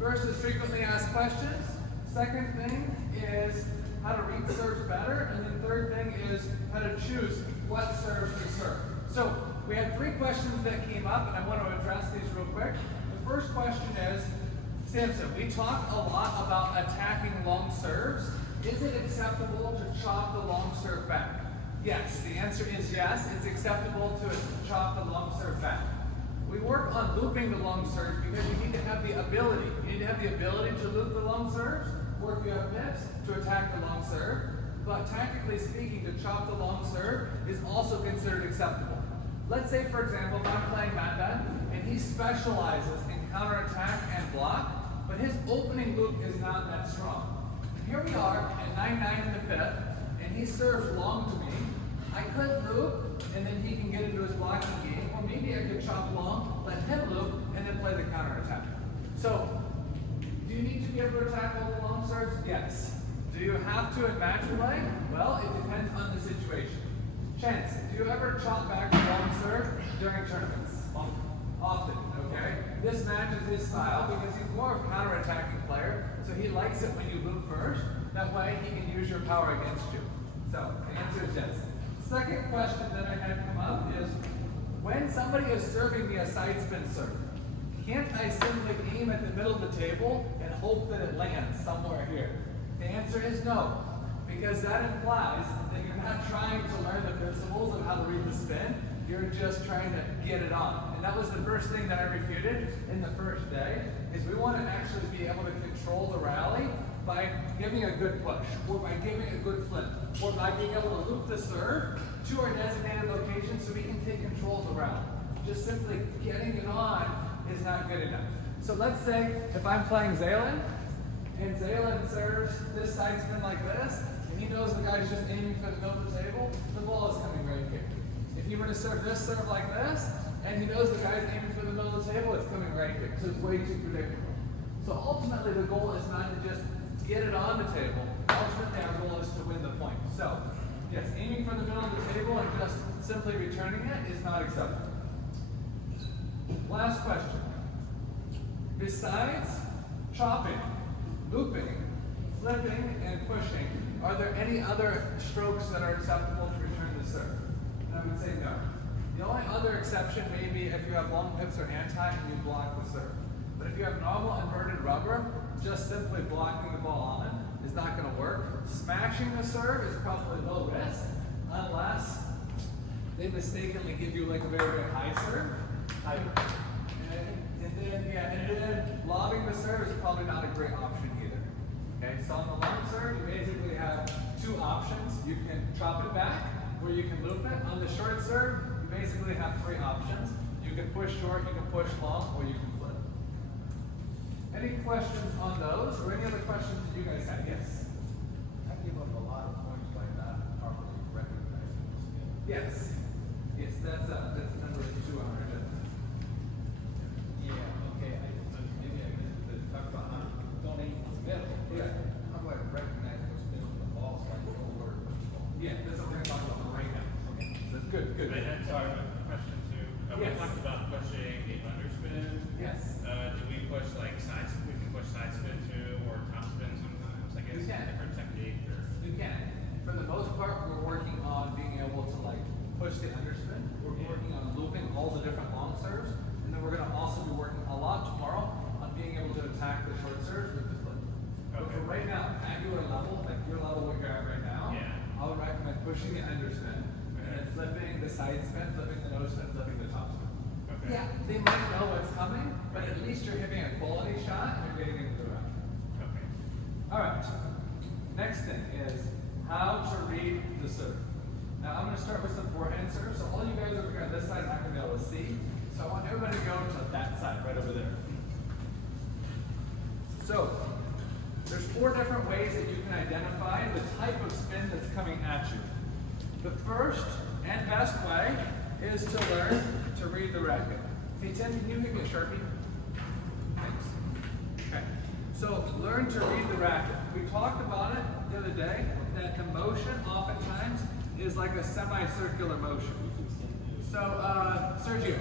First is frequently asked questions. Second thing is how to read serves better. And then third thing is how to choose what serves to serve. So we had 3 questions that came up, and I want to address these real quick. The first question is, Samson, we talk a lot about attacking long serves. Is it acceptable to chop the long serve back? Yes, the answer is yes. It's acceptable to chop the long serve back. We work on looping the long serves because you need to have the ability. You need to have the ability to loop the long serves, or if you have pips, to attack the long serve. But tactically speaking, to chop the long serve is also considered acceptable. Let's say, for example, if I'm playing Mandan and he specializes in counterattack and block, but his opening loop is not that strong. Here we are at 9-9 in the 5th, and he serves long to me. I could loop, and then he can get into his blocking game, or maybe I could chop long, let him loop, and then play the counterattack. So, do you need to be able to attack all the long serves? Yes. Do you have to in match play? Well, it depends on the situation. Chance, do you ever chop back the long serve during tournaments? Often, okay? This matches his style because he's more of a counterattacking player, so he likes it when you loop first. That way he can use your power against you. So, the answer is yes. Second question that I had come up is, when somebody is serving me a side spin serve, can't I simply aim at the middle of the table and hope that it lands somewhere here? The answer is no, because that implies that you're not trying to learn the principles of how to read the spin, you're just trying to get it on. And that was the first thing that I refuted in the first day, is we want to actually be able to control the rally by giving a good push, or by giving a good flip, or by being able to loop the serve to our designated location so we can take control of the rally. Just simply getting it on is not good enough. So let's say if I'm playing Zaylan, and Zaylan serves this side spin like this, and he knows the guy's just aiming for the middle of the table, the ball is coming right here. If you were to serve this serve like this, and he knows the guy's aiming for the middle of the table, it's coming right here. So it's way too predictable. So ultimately the goal is not to just get it on the table. Ultimately our goal is to win the point. So, yes, aiming for the middle of the table and just simply returning it is not acceptable. Last question. Besides chopping, looping, flipping, and pushing, are there any other strokes that are acceptable to return the serve? And I would say no. The only other exception may be if you have long pips or anti and you block the serve. But if you have normal inverted rubber, just simply blocking the ball on is not going to work. Smashing the serve is probably low risk, unless they mistakenly give you like a very, very high serve. And then lobbing the serve is probably not a great option either. Okay, so on the long serve, you basically have 2 options. You can chop it back, or you can loop it. On the short serve, you basically have 3 options. You can push short, you can push long, or you can flip. Any questions on those, or any other questions that you guys have? Yes? I give up a lot of points by not properly recognizing the spin. Yes. Yes, that's number 2 on our agenda. Yeah, okay, maybe I missed the talk about how don't aim for the middle. Yeah. How do I recognize those spins from the ball so I know where to push the ball? Yeah, that's what we're going to talk about right now. Okay. So that's good, good. Sorry, question 2. We Yes. talked about pushing the underspin. Yes. Do we push like we can push side spin too, or top spin sometimes? I guess You can. different technique. Or You can. For the most part, we're working on being able to like push the underspin. We're working on looping all the different long serves, and then we're going to also be working a lot tomorrow on being able to attack the short serves with the flip. But Okay. for right now, at your level, like your level what you're at right now, Yeah. I would recommend pushing the underspin, and then flipping the side spin, flipping the nose spin, flipping the top spin. Okay. Yeah, they might know what's coming, but at least you're hitting a quality shot and you're getting into the round. Okay. All right. Next thing is how to read the serve. Now I'm going to start with some forehand serve. So all you guys over here on this side are not going to be able to see. So I want everybody to go to that side right over there. So there's 4 different ways that you can identify the type of spin that's coming at you. The first and best way is to learn to read the racket. Hey Tim, can you give me a Sharpie? Thanks. Okay. So learn to read the racket. We talked about it the other day, that the motion oftentimes is like a semicircular motion. So Sergio,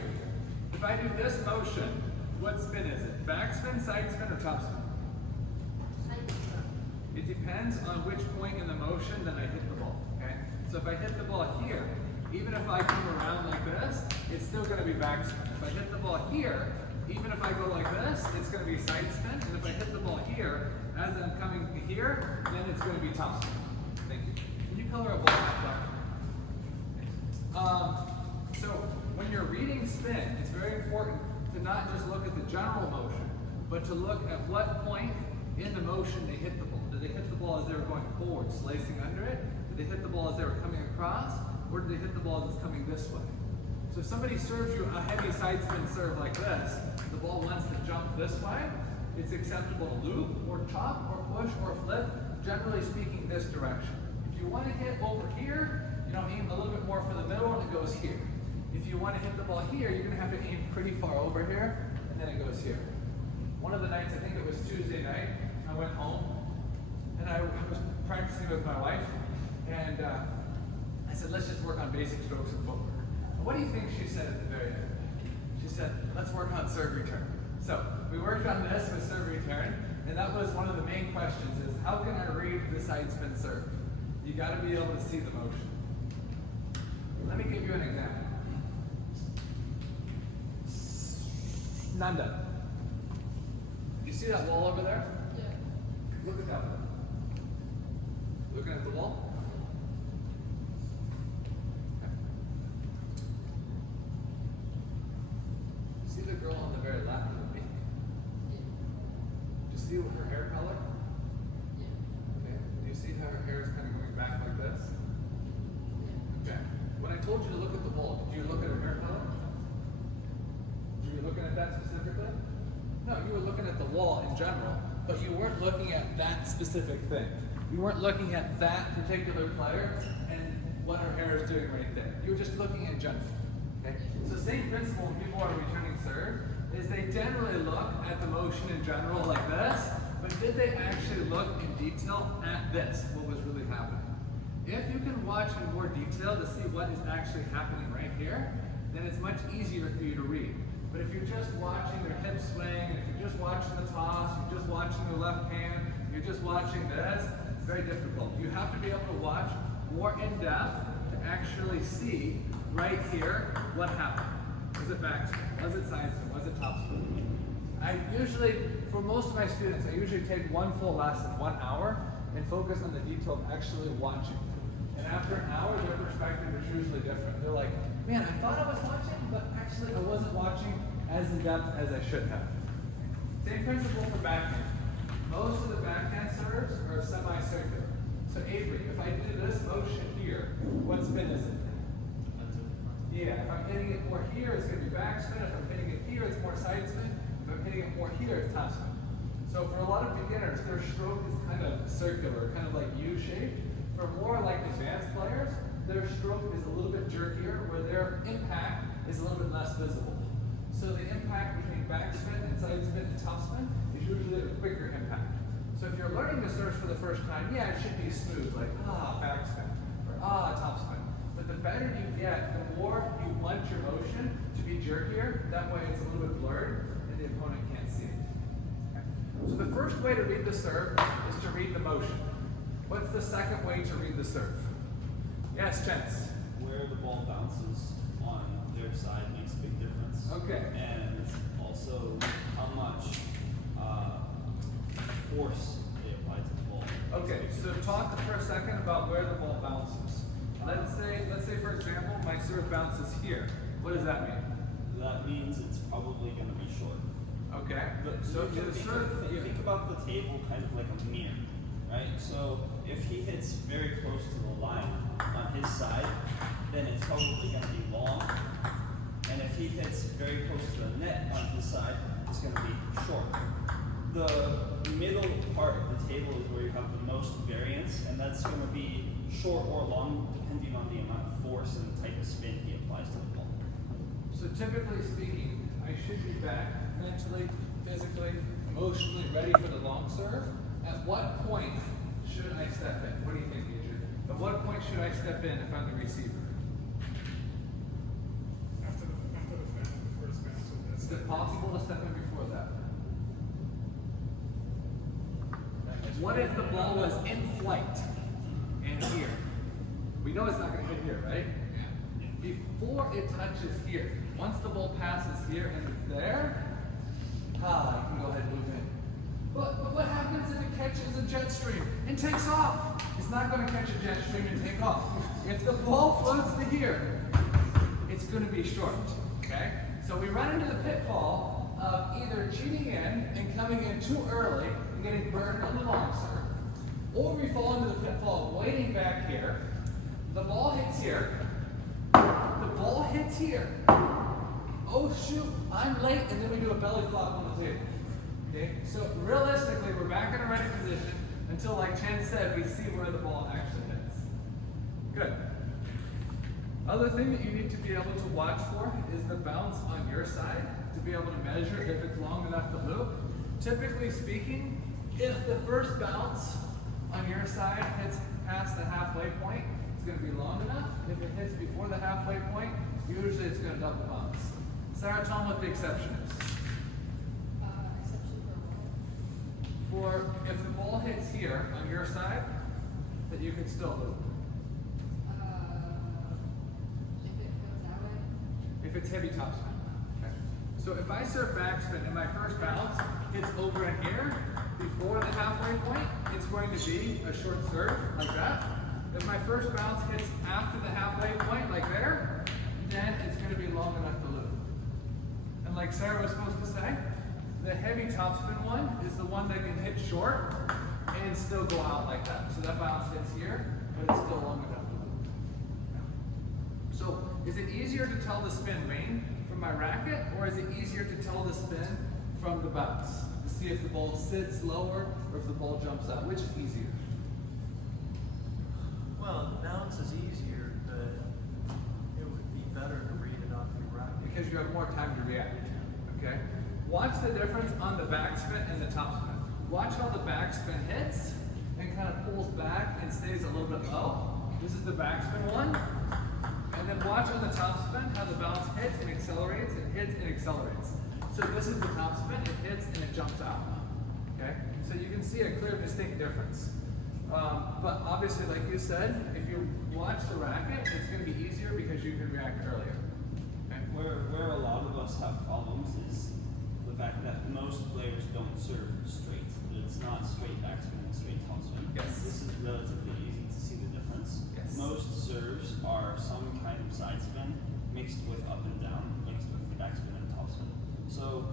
if I do this motion, what spin is it? Backspin, spin, side spin, or top spin? It depends on which point in the motion that I hit the ball, okay? So if I hit the ball here, even if I come around like this, it's still gonna be backspin. If I hit the ball here, even if I go like this, it's gonna be side spin. And if I hit the ball here, as I'm coming here, then it's gonna be top spin. Thank you. Can you color a ball black? So when you're reading spin, it's very important to not just look at the general motion, but to look at what point in the motion they hit the ball. Did they hit the ball as they were going forward, slicing under it? Did they hit the ball as they were coming across? Or did they hit the ball as it's coming this way? So if somebody serves you a heavy side spin serve like this, the ball wants to jump this way, it's acceptable to loop or chop or push or flip, generally speaking this direction. If you want to hit over here, aim a little bit more for the middle and it goes here. If you want to hit the ball here, you're going to have to aim pretty far over here and then it goes here. One of the nights, I think it was Tuesday night, I went home and I was practicing with my wife and I said, let's just work on basic strokes and footwork. And what do you think she said at the very end? She said, let's work on serve return. So we worked on this with serve return, and that was one of the main questions is, how can I read the side spin serve? You gotta be able to see the motion. Let me give you an example. Nanda, you see that wall over there? Yeah. Look at that wall. Looking at the wall? See the girl on the very left of me? Do you see her hair color? Okay. Do you see how her hair is kind of going back like this? Okay. When I told you to look at the wall, did you look at her hair color? Were you looking at that specifically? No, you were looking at the wall in general, but you weren't looking at that specific thing. You weren't looking at that particular player and what her hair is doing right there. You were just looking in general. Okay? So same principle when people are returning serve is they generally look at the motion in general like this, but did they actually look in detail at this, what was really happening? If you can watch in more detail to see what is actually happening right here, then it's much easier for you to read. But if you're just watching their hip swing, if you're just watching the toss, you're just watching their left hand, you're just watching this, it's very difficult. You have to be able to watch more in depth to actually see right here what happened. Was it backspin? Was it side spin? Was it top spin? I usually, for most of my students, I usually take one full lesson, 1 hour, and focus on the detail of actually watching. And after an hour, their perspective is usually different. They're like, man, I thought I was watching, but actually I wasn't watching as in depth as I should have. Same principle for backhand. Most of the backhand serves are semi-circular. So Avery, if I do this motion here, what spin is it? Yeah, if I'm hitting it more here, it's going to be backspin. If I'm hitting it here, it's more side spin. If I'm hitting it more here, it's top spin. So for a lot of beginners, their stroke is kind of circular, kind of like U-shaped. For more like advanced players, their stroke is a little bit jerkier, where their impact is a little bit less visible. So the impact between backspin and side spin and top spin is usually a quicker impact. So if you're learning the serve for the first time, yeah, it should be smooth, like backspin, or top spin. But the better you get, the more you want your motion to be jerkier. That way it's a little bit blurred and the opponent can't see it. Okay. So the first way to read the serve is to read the motion. What's the second way to read the serve? Yes, Chance. Where the ball bounces on their side makes a big difference. Okay. And also how much force they apply to the ball. Okay, so talk for a second about where the ball bounces. Let's say for example, my serve bounces here. What does that mean? That means it's probably going to be short. Okay. So You the think, serve. think about the table kind of like a mirror, right? So if he hits very close to the line on his side, then it's probably going to be long. And if he hits very close to the net on his side, it's going to be short. The middle part of the table is where you have the most variance, and that's going to be short or long depending on the amount of force and the type of spin he applies to the ball. So typically speaking, I should be back mentally, physically, emotionally ready for the long serve. At what point should I step in? What do you think, Adrian? At what point should I step in if I'm the receiver? After the first bounce. Is it possible to step in before that? What if the ball was in flight and here? We know it's not going to hit here, right? Before it touches here, once the ball passes here and it's there, you can go ahead and move in. But what happens if it catches a jet stream and takes off? It's not going to catch a jet stream and take off. If the ball floats to here, it's going to be short, okay? So we run into the pitfall of either cheating in and coming in too early and getting burned on the long serve, or we fall into the pitfall of waiting back here, the ball hits here, the ball hits here, oh shoot, I'm late, and then we do a belly flop on the table. Okay, so realistically, we're back in a ready position until, like Chen said, we see where the ball actually hits. Good. Other thing that you need to be able to watch for is the bounce on your side to be able to measure if it's long enough to loop. Typically speaking, if the first bounce on your side hits past the halfway point, it's going to be long enough. If it hits before the halfway point, usually it's going to double bounce. Sarah, tell them what the exception is. Exception for For if the ball hits here on your side, that you can still loop. if it goes that way. If it's heavy topspin. Okay. So if I serve backspin and my first bounce hits over in here before the halfway point, it's going to be a short serve like that. If my first bounce hits after the halfway point, like there, then it's going to be long enough to loop. And like Sarah was supposed to say, the heavy topspin one is the one that can hit short and still go out like that. So that bounce hits here, but it's still long enough to loop. So is it easier to tell the spin ring from my racket, or is it easier to tell the spin from the bounce? To see if the ball sits lower or if the ball jumps out. Which is easier? Well, the bounce is easier, but it would be better to read it off your racket. Because you have more time to react. Okay? Watch the difference on the backspin and the topspin. Watch how the backspin hits and kind of pulls back and stays a little bit low. This is the backspin one. And then watch on the topspin how the bounce hits and accelerates, it hits and accelerates. So this is the topspin, it hits and it jumps out. Okay? So you can see a clear, distinct difference. But obviously, like you said, if you watch the racket, it's going to be easier because you can react earlier. Okay? Where a lot of us have problems is the fact that most players don't serve straight. It's not straight backspin and straight topspin. Yes. This is relatively easy to see the difference. Yes. Most serves are some kind of side spin mixed with up and down, mixed with the backspin and topspin. So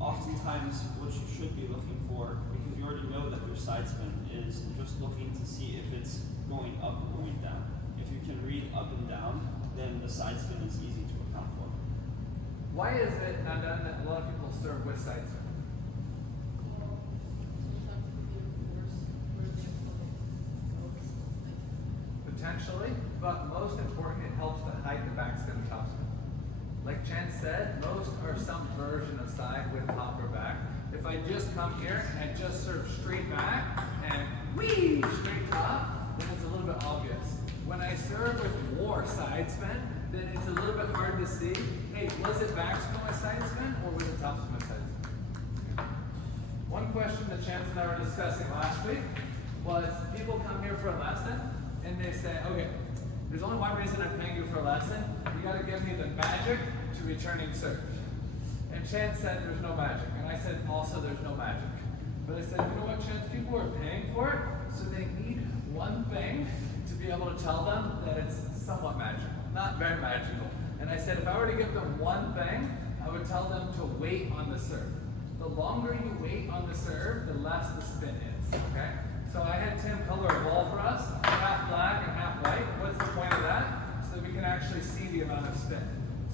oftentimes what you should be looking for, because you already know that your side spin is just looking to see if it's going up or going down. If you can read up and down, then the side spin is easy to account for. Why is it not done that a lot of people serve with side spin? Well, sometimes it could be a force where they focus. Potentially, but most important, it helps to hide the backspin and topspin. Like Chan said, most are some version of side with top or back. If I just come here and I just serve straight back and whee, straight top, then it's a little bit obvious. When I serve with more side spin, then it's a little bit hard to see, hey, was it backspin with side spin or was it topspin with side spin? One question that Chance and I were discussing last week was people come here for a lesson and they say, okay, there's only one reason I'm paying you for a lesson. You got to give me the magic to returning serve. And Chance said there's no magic. And I said also there's no magic. But I said, you know what, Chance? People are paying for it, so they need one thing to be able to tell them that it's somewhat magical, not very magical. And I said if I were to give them one thing, I would tell them to wait on the serve. The longer you wait on the serve, the less the spin is. Okay? So I had Tim color a ball for us, half black and half white. What's the point of that? So that we can actually see the amount of spin.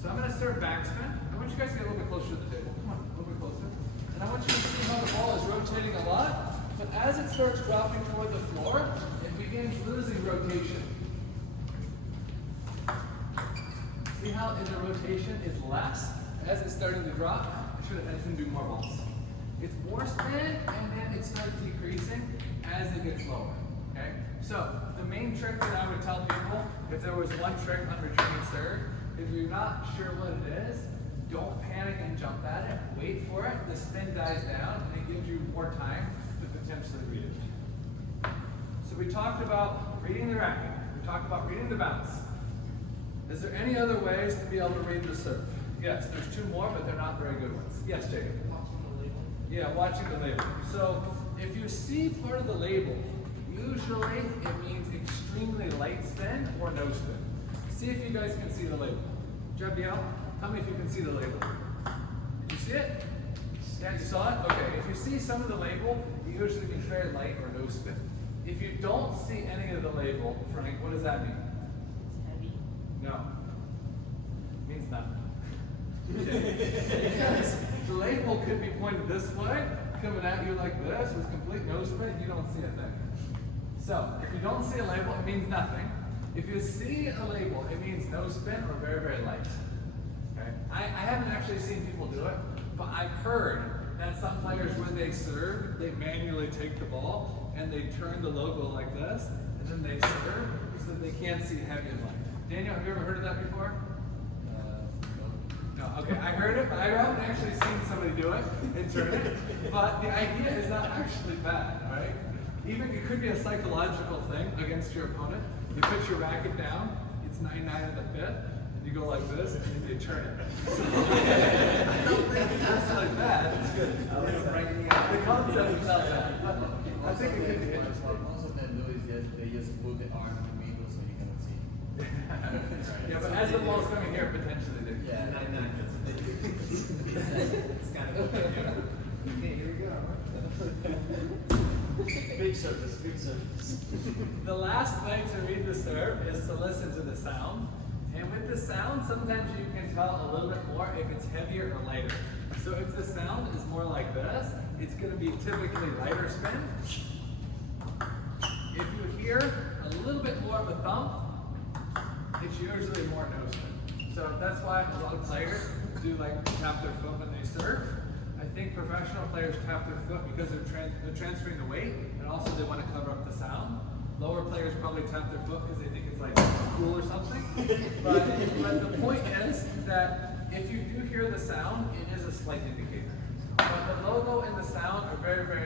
So I'm going to serve backspin. I want you guys to get a little bit closer to the table. Come on, a little bit closer. And I want you to see how the ball is rotating a lot. But as it starts dropping toward the floor, it begins losing rotation. See how the rotation is less as it's starting to drop? I should have had him do more balls. It's more spin, and then it starts decreasing as it gets lower. Okay? So the main trick that I would tell people, if there was one trick on returning serve, if you're not sure what it is, don't panic and jump at it. Wait for it. The spin dies down, and it gives you more time to potentially potentially read it. So we talked about reading the racket. We talked about reading the bounce. Is there any other ways to be able to read the serve? Yes, there's two more, but they're not very good ones. Yes, Jacob? Watching the label. Yeah, watching the label. So if you see part of the label, usually it means extremely light spin or no spin. See if you guys can see the label. Javiel, tell me if you can see the label. Did you see it? Yeah, you saw it? Okay, if you see some of the label, it usually means very light or no spin. If you don't see any of the label, Frank, what does that mean? It's heavy. No. It means nothing. Because the label could be pointed this way, coming at you like this with complete no spin, you don't see a thing. So, if you don't see a label, it means nothing. If you see a label, it means no spin or very, very light. Okay? I haven't actually seen people do it, but I've heard that some players, when they serve, they manually take the ball and they turn the logo like this, and then they serve so that they can't see heavy and light. Daniel, have you ever heard of that before? No, okay, I heard it, but I haven't actually seen somebody do it and turn it. But the idea is not actually bad, right? Even it could be a psychological thing against your opponent. You put your racket down, it's 9-9 in the fifth, and you go like this, and then you turn it. So, I don't think it's like that. It's good. The concept is not bad. I think it could be interesting. What most of them do is they just put the arm in the middle so you cannot see. Yeah, but as the ball's coming here, potentially they Yeah. 9-9. It's kind of okay, here we go. Big surface, big surface. The last way to read the serve is to listen to the sound. And with the sound, sometimes you can tell a little bit more if it's heavier or lighter. So if the sound is more like this, it's going to be typically lighter spin. If you hear a little bit more of a thump, it's usually more no spin. So that's why a lot of players do like tap their foot when they serve. I think professional players tap their foot because they're transferring the weight, and also they want to cover up the sound. Lower players probably tap their foot because they think it's like cool or something. But the point is that if you do hear the sound, it is a slight indicator. But the logo and the sound are very, very